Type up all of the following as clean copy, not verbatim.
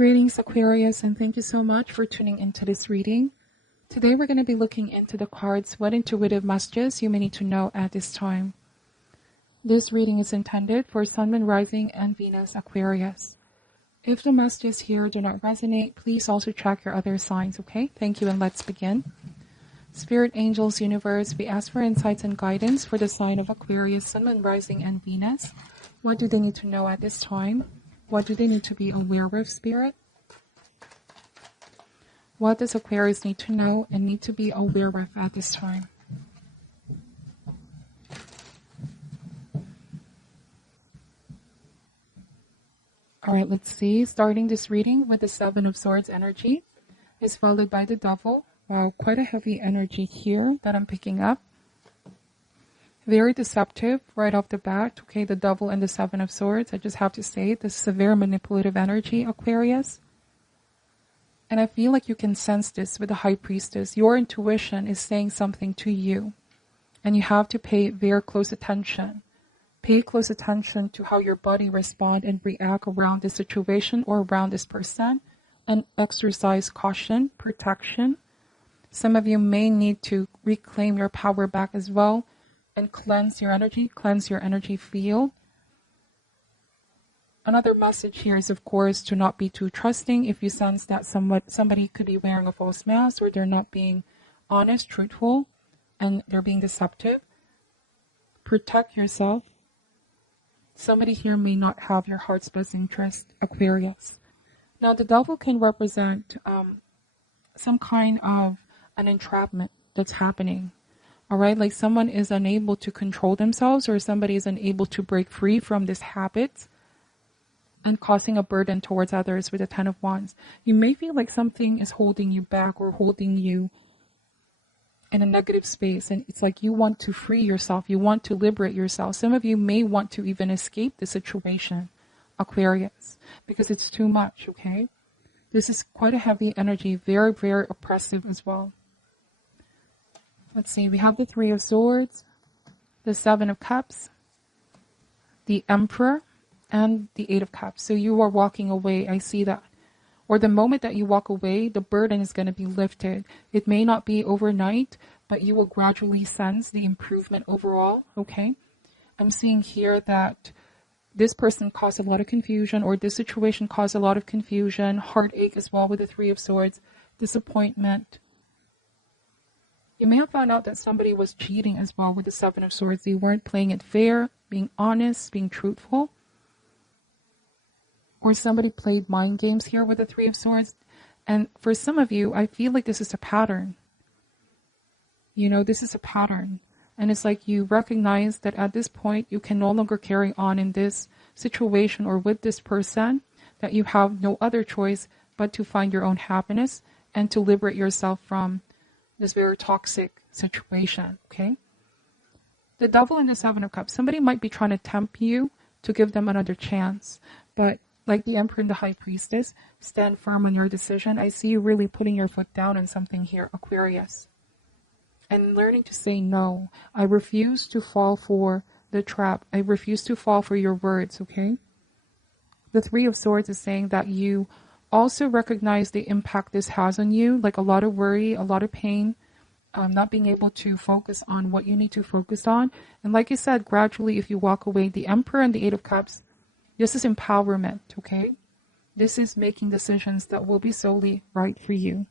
Greetings, Aquarius, and thank you so much for tuning into this reading. Today we're going to be looking into the cards, what intuitive messages you may need to know at this time. This reading is intended for Sun, Moon, Rising, and Venus Aquarius. If the messages here do not resonate, please also check your other signs, okay? Thank you, and let's begin. Spirit, angels, universe, we ask for insights and guidance for the sign of Aquarius, Sun, Moon, Rising, and Venus. What do they need to know at this time? What do they need to be aware of, Spirit? What does Aquarius need to know and need to be aware of at this time? All right, let's see. Starting this reading with the Seven of Swords energy is followed by the Devil. Wow, quite a heavy energy here that I'm picking up. Very deceptive right off the bat. Okay, the Devil and the Seven of Swords. I just have to say, this is a very manipulative energy, Aquarius. And I feel like you can sense this with the High Priestess. Your intuition is saying something to you. And you have to pay very close attention. Pay close attention to how your body responds and react around this situation or around this person. And exercise caution, protection. Some of you may need to reclaim your power back as well. And cleanse your energy field. Another message here is, of course, to not be too trusting if you sense that somebody could be wearing a false mask or they're not being honest, truthful, and they're being deceptive. Protect yourself. Somebody here may not have your heart's best interest, Aquarius. Now, the Devil can represent some kind of an entrapment that's happening. All right, like someone is unable to control themselves or somebody is unable to break free from this habit and causing a burden towards others with the Ten of Wands. You may feel like something is holding you back or holding you in a negative space. And it's like you want to free yourself. You want to liberate yourself. Some of you may want to even escape the situation, Aquarius, because it's too much, okay? This is quite a heavy energy, very, very oppressive as well. Let's see, we have the Three of Swords, the Seven of Cups, the Emperor, and the Eight of Cups. So you are walking away, I see that. Or the moment that you walk away, the burden is going to be lifted. It may not be overnight, but you will gradually sense the improvement overall, okay? I'm seeing here that this person caused a lot of confusion, or this situation caused a lot of confusion, heartache as well with the Three of Swords, disappointment. You may have found out that somebody was cheating as well with the Seven of Swords. They weren't playing it fair, being honest, being truthful. Or somebody played mind games here with the Three of Swords. And for some of you, I feel like this is a pattern. You know, this is a pattern. And it's like you recognize that at this point, you can no longer carry on in this situation or with this person, that you have no other choice but to find your own happiness and to liberate yourself from this very toxic situation, okay? The Devil and the Seven of Cups. Somebody might be trying to tempt you to give them another chance. But like the Emperor and the High Priestess, stand firm on your decision. I see you really putting your foot down on something here, Aquarius. And learning to say no. I refuse to fall for the trap. I refuse to fall for your words, okay? The Three of Swords is saying that you also recognize the impact this has on you, like a lot of worry, a lot of pain, not being able to focus on what you need to focus on. And like I said, gradually, if you walk away, the Emperor and the Eight of Cups, this is empowerment, okay? This is making decisions that will be solely right for you.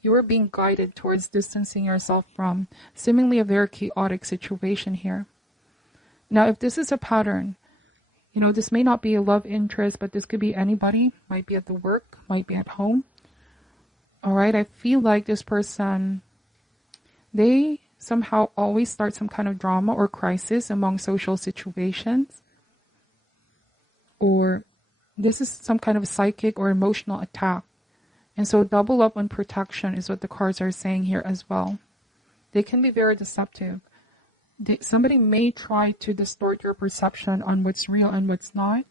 You are being guided towards distancing yourself from seemingly a very chaotic situation here. Now, if this is a pattern, you know, this may not be a love interest, but this could be anybody. Might be at the work, might be at home. All right, I feel like this person, they somehow always start some kind of drama or crisis among social situations. Or this is some kind of psychic or emotional attack. And so double up on protection is what the cards are saying here as well. They can be very deceptive. Somebody may try to distort your perception on what's real and what's not,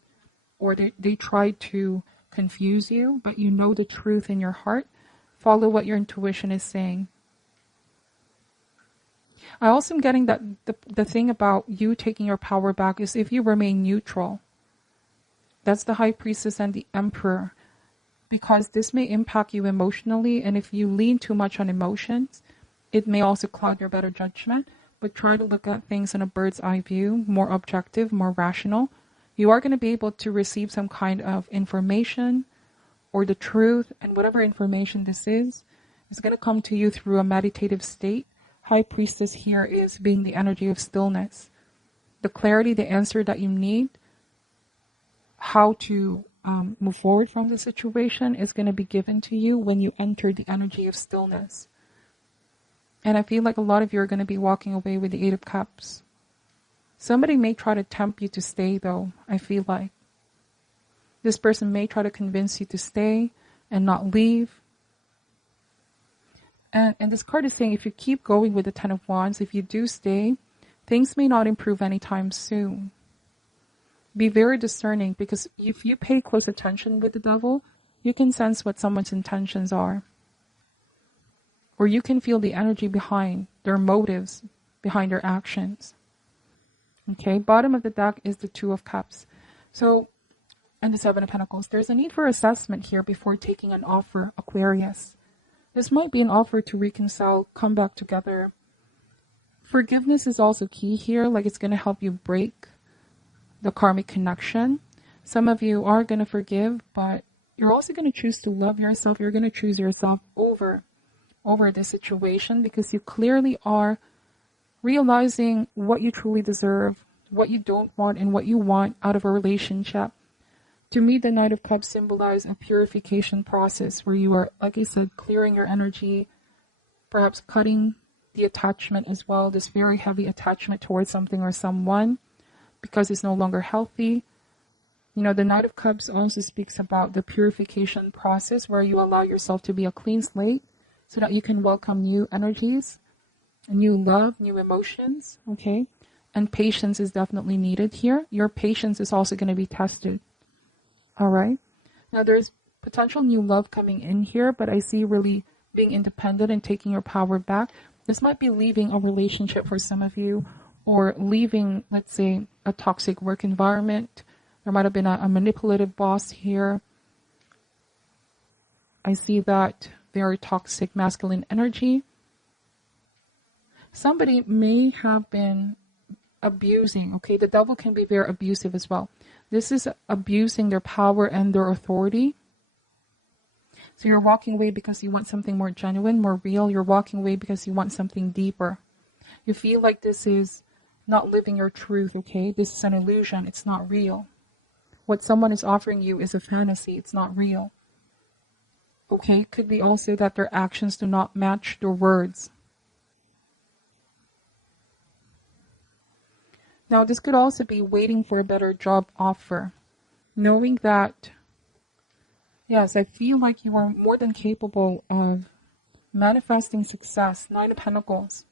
or they try to confuse you, but you know the truth in your heart. Follow what your intuition is saying. I also am getting that the thing about you taking your power back is if you remain neutral. That's the High Priestess and the Emperor. because this may impact you emotionally. And if you lean too much on emotions, it may also cloud your better judgment. But try to look at things in a bird's eye view, more objective, more rational. You are going to be able to receive some kind of information or the truth, and whatever information this is going to come to you through a meditative state. High Priestess here is being the energy of stillness. The clarity, the answer that you need, how to move forward from the situation is going to be given to you when you enter the energy of stillness. And I feel like a lot of you are going to be walking away with the Eight of Cups. Somebody may try to tempt you to stay, though, I feel like. This person may try to convince you to stay and not leave. And this card is saying if you keep going with the Ten of Wands, if you do stay, things may not improve anytime soon. Be very discerning, because if you pay close attention with the Devil, you can sense what someone's intentions are. Or you can feel the energy behind their motives, behind their actions. Okay, bottom of the deck is the Two of Cups. So, and the Seven of Pentacles. There's a need for assessment here before taking an offer, Aquarius. This might be an offer to reconcile, come back together. Forgiveness is also key here, like it's going to help you break the karmic connection. Some of you are going to forgive, but you're also going to choose to love yourself. You're going to choose yourself over this situation, because you clearly are realizing what you truly deserve, what you don't want, and what you want out of a relationship. To me, the Knight of Cups symbolize a purification process where you are, like I said, clearing your energy, perhaps cutting the attachment as well, this very heavy attachment towards something or someone, because it's no longer healthy. You know, the Knight of Cups also speaks about the purification process where you allow yourself to be a clean slate so that you can welcome new energies, new love, new emotions, okay? And patience is definitely needed here. Your patience is also going to be tested. All right. Now there's potential new love coming in here, but I see really being independent and taking your power back. This might be leaving a relationship for some of you, or leaving, let's say, a toxic work environment. There might have been a manipulative boss here. I see that very toxic masculine energy. Somebody may have been abusing, okay? The Devil can be very abusive as well. This is abusing their power and their authority. So you're walking away because you want something more genuine, more real. You're walking away because you want something deeper. You feel like this is not living your truth, okay? This is an illusion. It's not real. What someone is offering you is a fantasy. It's not real. Okay? Could be also that their actions do not match their words. Now, this could also be waiting for a better job offer. Knowing that, yes, I feel like you are more than capable of manifesting success. Nine of Pentacles.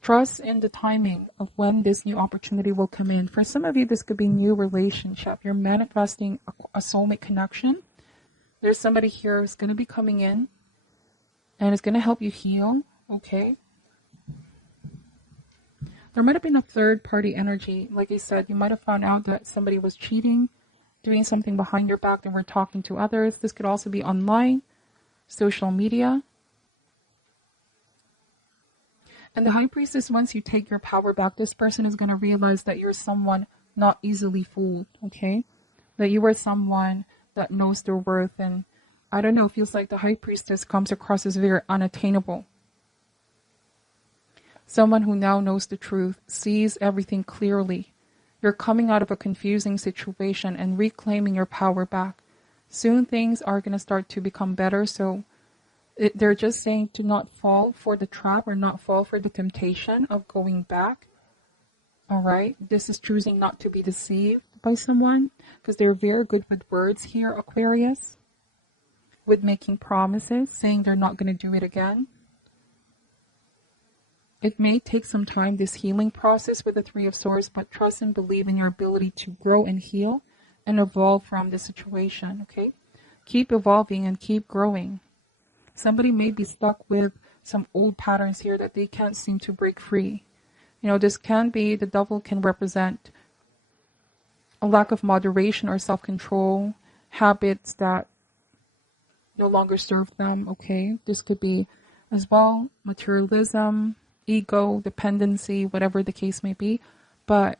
Trust in the timing of when this new opportunity will come in. For some of you, this could be new relationship. You're manifesting a soulmate connection. There's somebody here who's going to be coming in and it's going to help you heal, okay? There might have been a third-party energy. Like I said, you might have found out that somebody was cheating, doing something behind your back, and we're talking to others. This could also be online, social media. And the High Priestess, once you take your power back, this person is going to realize that you're someone not easily fooled, okay? That you are someone that knows their worth. And I don't know, it feels like the High Priestess comes across as very unattainable. Someone who now knows the truth, sees everything clearly. You're coming out of a confusing situation and reclaiming your power back. Soon things are going to start to become better. So they're just saying to not fall for the trap or not fall for the temptation of going back. All right. This is choosing not to be deceived by someone, because they're very good with words here, Aquarius. With making promises, saying they're not going to do it again. It may take some time, this healing process with the Three of Swords, but trust and believe in your ability to grow and heal and evolve from the situation, okay? Keep evolving and keep growing. Somebody may be stuck with some old patterns here that they can't seem to break free. You know, this can be, the Devil can represent a lack of moderation or self-control, habits that no longer serve them, okay? This could be as well materialism, ego, dependency, whatever the case may be. But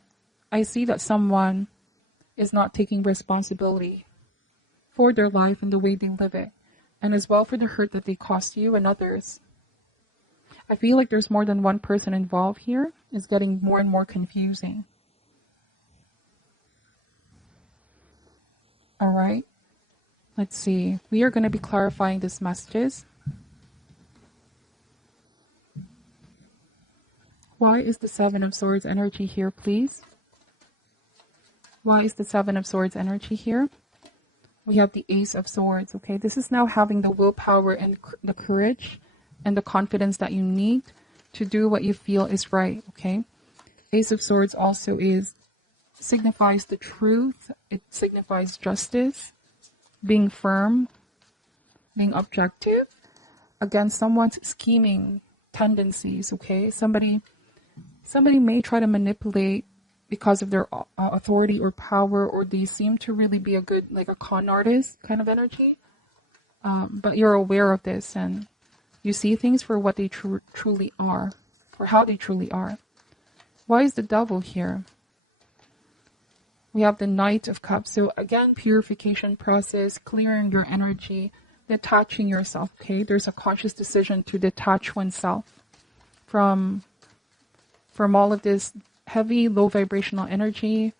I see that someone is not taking responsibility for their life and the way they live it, and as well for the hurt that they caused you and others. I feel like there's more than one person involved here. It's getting more and more confusing. All right. Let's see. We are going to be clarifying these messages. Why is the Seven of Swords energy here, please? Why is the Seven of Swords energy here? We have the Ace of Swords, okay? This is now having the willpower and the courage and the confidence that you need to do what you feel is right, okay? Ace of Swords also signifies the truth. It signifies justice, being firm, being objective against someone's scheming tendencies, okay? Somebody may try to manipulate because of their authority or power, or they seem to really be a good, like a con artist kind of energy. But you're aware of this and you see things for what they truly are, for how they truly are. Why is the Devil here? We have the Knight of Cups. So again, purification process, clearing your energy, detaching yourself, okay? There's a conscious decision to detach oneself from all of this heavy, low vibrational energy,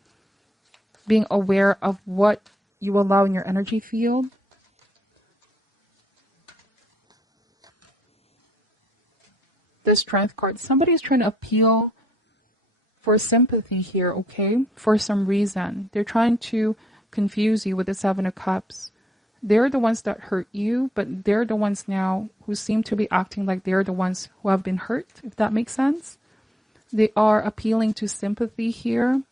being aware of what you allow in your energy field. The Strength card. Somebody's trying to appeal for sympathy here, okay? For some reason. They're trying to confuse you with the Seven of Cups. They're the ones that hurt you, but they're the ones now who seem to be acting like they're the ones who have been hurt, if that makes sense. They are appealing to sympathy here.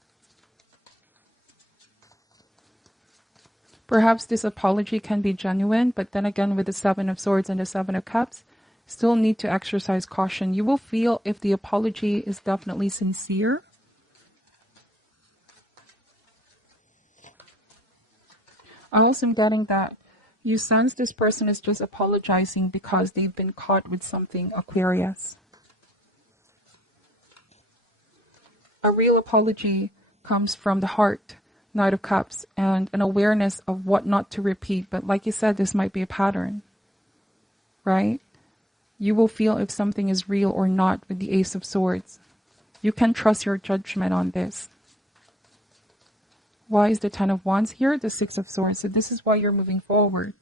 Perhaps this apology can be genuine, but then again with the Seven of Swords and the Seven of Cups, still need to exercise caution. You will feel if the apology is definitely sincere. I also am getting that you sense this person is just apologizing because they've been caught with something, Aquarius. A real apology comes from the heart, Knight of Cups, and an awareness of what not to repeat. But like you said, this might be a pattern, right? You will feel if something is real or not with the Ace of Swords. You can trust your judgment on this. Why is the Ten of Wands here? The Six of Swords. So this is why you're moving forward.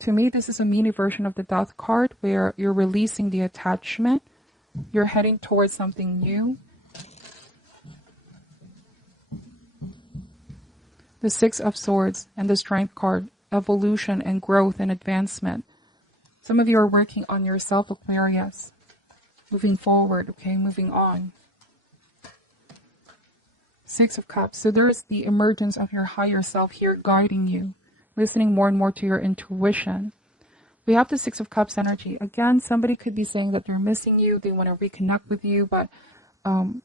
To me, this is a mini version of the Death card where you're releasing the attachment. You're heading towards something new. The Six of Swords and the Strength card. Evolution and growth and advancement. Some of you are working on yourself, Aquarius. Moving forward, okay? Moving on. Six of Cups. So there's the emergence of your higher self here guiding you. Listening more and more to your intuition. We have the Six of Cups energy. Again, somebody could be saying that they're missing you. They want to reconnect with you, but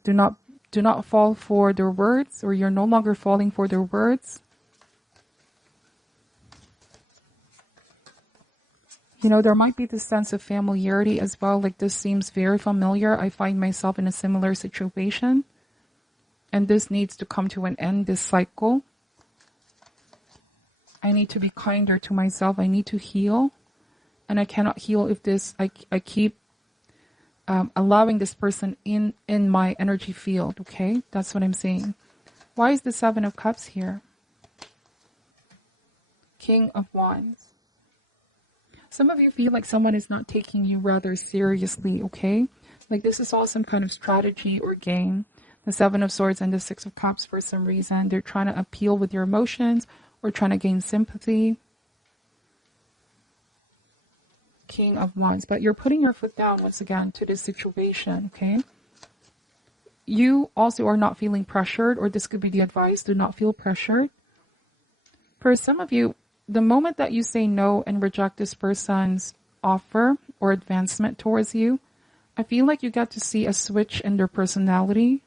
do not fall for their words, or you're no longer falling for their words. You know, there might be this sense of familiarity as well. Like, this seems very familiar. I find myself in a similar situation. And this needs to come to an end, this cycle. I need to be kinder to myself. I need to heal. And I cannot heal if I keep allowing this person in my energy field, okay? That's what I'm saying. Why is the Seven of Cups here? King of Wands. Some of you feel like someone is not taking you rather seriously, okay? Like this is all some kind of strategy or game. The Seven of Swords and the Six of Cups, for some reason, they're trying to appeal with your emotions or trying to gain sympathy. King of Wands. But you're putting your foot down once again to this situation, okay? You also are not feeling pressured, or this could be the advice, do not feel pressured. For some of you, the moment that you say no and reject this person's offer or advancement towards you, I feel like you get to see a switch in their personality.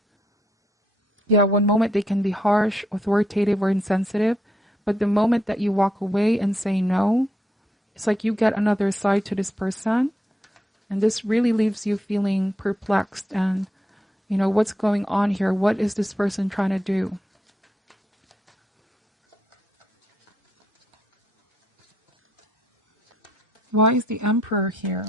Yeah, one moment they can be harsh, authoritative, or insensitive, But the moment that you walk away and say no, it's like you get another side to this person. And this really leaves you feeling perplexed and, what's going on here? What is this person trying to do? Why is the Emperor here?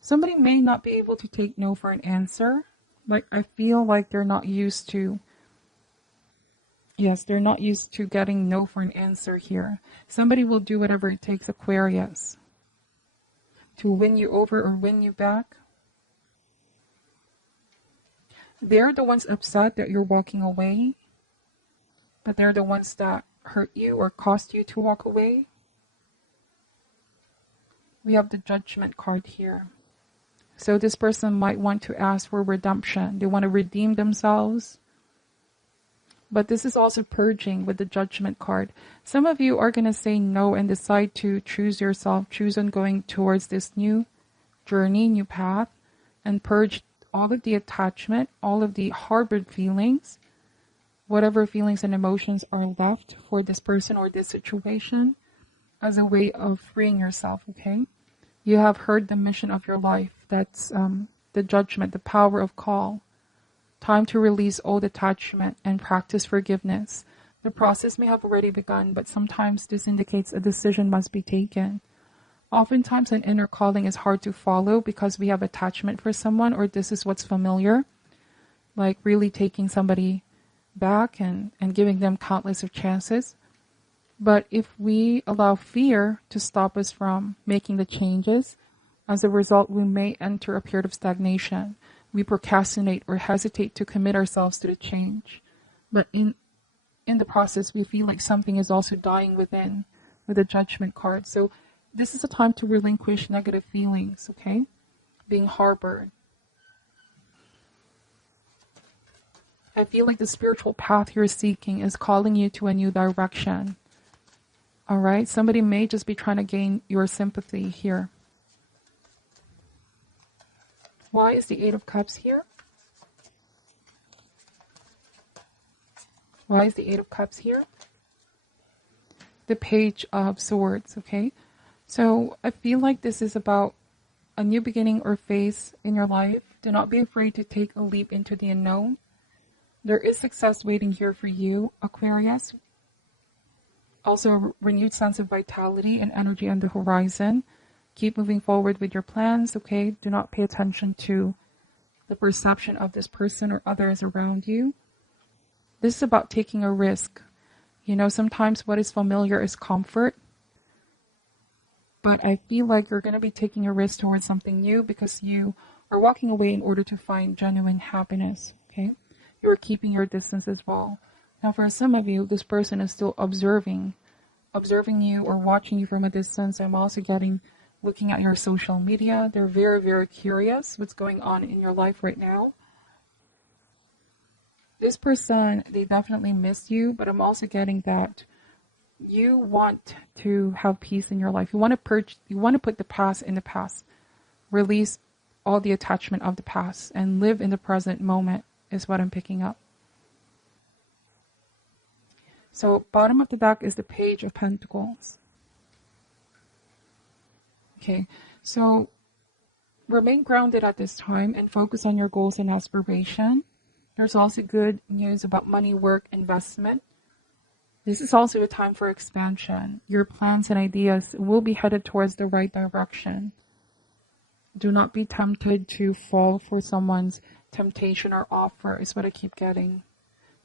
Somebody may not be able to take no for an answer. Like, I feel like they're not used to, they're not used to getting no for an answer here. Somebody will do whatever it takes, Aquarius, to win you over or win you back. They're the ones upset that you're walking away, but they're the ones that hurt you or cost you to walk away. We have the Judgment card here. So this person might want to ask for redemption. They want to redeem themselves. But this is also purging with the Judgment card. Some of you are going to say no and decide to choose yourself, choose on going towards this new journey, new path, and purge all of the attachment, all of the harbored feelings, whatever feelings and emotions are left for this person or this situation, as a way of freeing yourself, okay? You have heard the mission of your life. That's the Judgment, the power of call. Time to release old attachment and practice forgiveness. The process may have already begun, but sometimes this indicates a decision must be taken. Oftentimes an inner calling is hard to follow because we have attachment for someone, or this is what's familiar. Like really taking somebody back and giving them countless of chances. But if we allow fear to stop us from making the changes, as a result, we may enter a period of stagnation. We procrastinate or hesitate to commit ourselves to the change. But in the process, we feel like something is also dying within with the Judgment card. So this is a time to relinquish negative feelings, okay? Being harbored. I feel like the spiritual path you're seeking is calling you to a new direction. All right? Somebody may just be trying to gain your sympathy here. Why is the Eight of Cups here? Why is the Eight of Cups here? The Page of Swords, okay? So I feel like this is about a new beginning or phase in your life. Do not be afraid to take a leap into the unknown. There is success waiting here for you, Aquarius. Also a renewed sense of vitality and energy on the horizon. Keep moving forward with your plans, okay? Do not pay attention to the perception of this person or others around you. This is about taking a risk. Sometimes what is familiar is comfort. But I feel like you're going to be taking a risk towards something new because you are walking away in order to find genuine happiness, okay? You're keeping your distance as well. Now for some of you, this person is still observing you or watching you from a distance. I'm also looking at your social media. They're very, very curious what's going on in your life right now. This person, they definitely miss you, but I'm also getting that you want to have peace in your life. You want to put the past in the past. Release all the attachment of the past and live in the present moment is what I'm picking up. So bottom of the deck is the Page of Pentacles. Okay, so remain grounded at this time and focus on your goals and aspiration. There's also good news about money, work, investment. This is also a time for expansion. Your plans and ideas will be headed towards the right direction. Do not be tempted to fall for someone's temptation or offer is what I keep getting.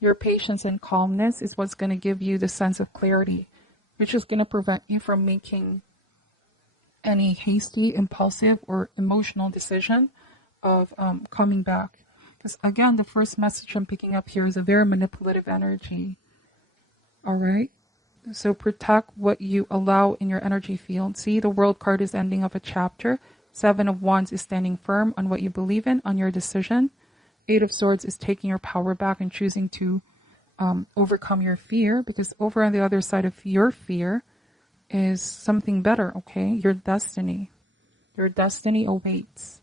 Your patience and calmness is what's going to give you the sense of clarity, which is going to prevent you from making any hasty, impulsive, or emotional decision of coming back. Because again, the first message I'm picking up here is a very manipulative energy. All right? So protect what you allow in your energy field. See, the World card is ending of a chapter. Seven of Wands is standing firm on what you believe in, on your decision. Eight of Swords is taking your power back and choosing to overcome your fear, because over on the other side of your fear is something better, okay? Your destiny. Your destiny awaits.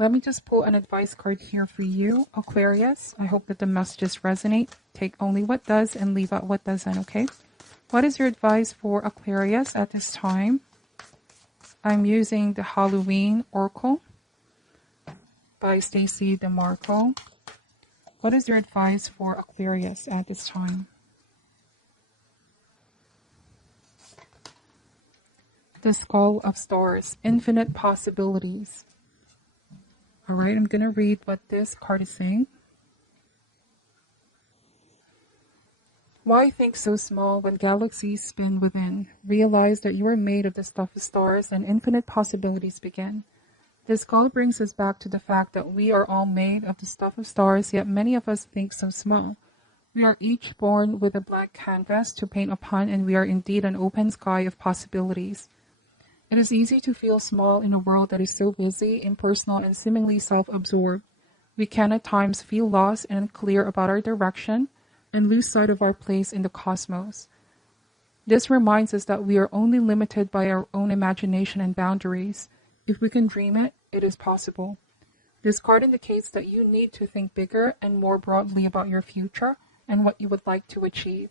Let me just pull an advice card here for you, Aquarius. I hope that the messages resonate. Take only what does and leave out what doesn't, okay? What is your advice for Aquarius at this time? I'm using the Halloween Oracle by Stacy DeMarco. What is your advice for Aquarius at this time? The Skull of Stars, infinite possibilities. All right, I'm going to read what this card is saying. Why think so small when galaxies spin within? Realize that you are made of the stuff of stars and infinite possibilities begin. This call brings us back to the fact that we are all made of the stuff of stars, yet many of us think so small. We are each born with a blank canvas to paint upon, and we are indeed an open sky of possibilities. It is easy to feel small in a world that is so busy, impersonal, and seemingly self-absorbed. We can at times feel lost and unclear about our direction and lose sight of our place in the cosmos. This reminds us that we are only limited by our own imagination and boundaries. If we can dream it, it is possible. This card indicates that you need to think bigger and more broadly about your future and what you would like to achieve.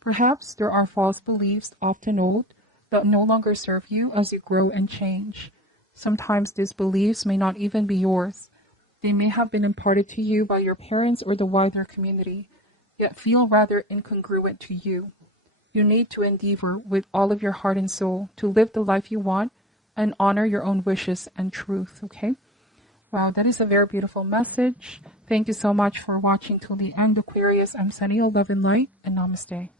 Perhaps there are false beliefs, often old, that no longer serve you as you grow and change. Sometimes these beliefs may not even be yours. They may have been imparted to you by your parents or the wider community, yet feel rather incongruent to you. You need to endeavor with all of your heart and soul to live the life you want and honor your own wishes and truth, okay? Wow, that is a very beautiful message. Thank you so much for watching till the end, Aquarius. I'm sending you love and light, and namaste.